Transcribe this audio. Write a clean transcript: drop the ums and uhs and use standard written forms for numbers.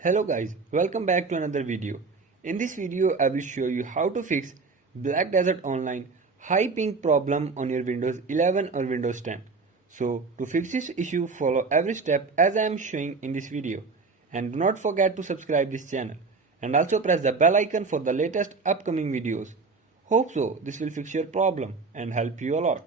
Hello guys, welcome back to another video. In this video, I will show you how to fix Black Desert Online high ping problem on your Windows 11 or Windows 10. So to fix this issue, follow every step as I am showing in this video. And do not forget to subscribe this channel. And also press the bell icon for the latest upcoming videos. Hope so, this will fix your problem and help you a lot.